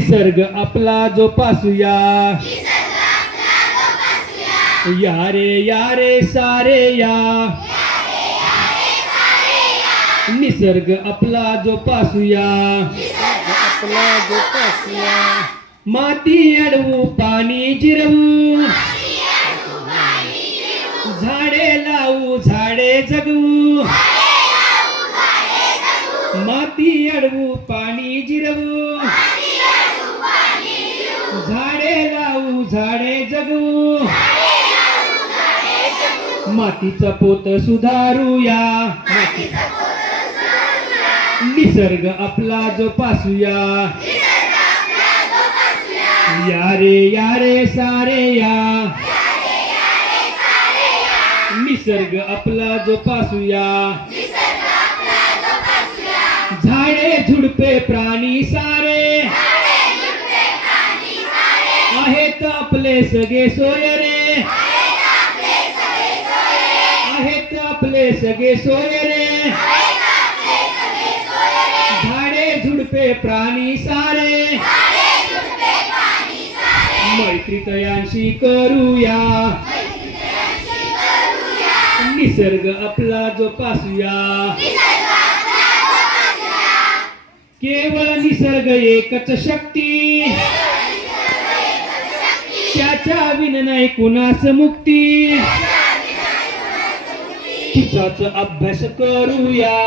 निसर्ग आपला जोपासूया, या रे सारे या, निसर्ग आपला जोपासूया, आपला जोपासूया. माती अडवू पाणी जिरवू, झाडे लावू झाडे जगवू, माती अडवू पाणी जिरवू, झाडे लावू झाडे जगवू, मातीचा पोत सुधारूया, निसर्ग आपला जोपासूया, या रे सारे या, निसर्ग आपला जोपासूया, झाडे झुडपे प्राणी सारे आहेत आपले सगळे सोय रे, आहेत आपले सगळे सोय रे, झाडे झुडपे प्राणी सारे मैत्रितयांशी करूया, निसर्ग आपला जोपासूया, केवळ निसर्ग एकच शक्ती, त्याच्या विन नाही कुणास मुक्ती, तिचाच अभ्यास करूया,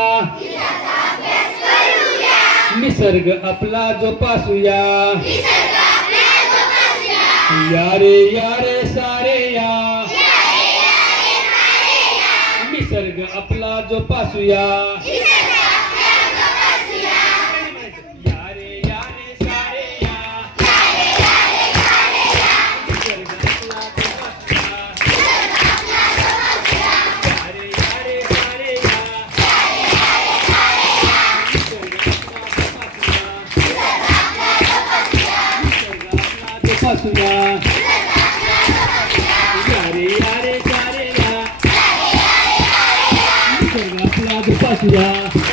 निसर्ग आपला जोपासूया, या रे सारे या, निसर्ग आपला जोपासूया, या रे सारे या, निसर्ग आपला जोपासूया, या रे सारे या, निसर्ग आपला जोपासूया, या रे सारे या, निसर्ग आपला जोपासूया.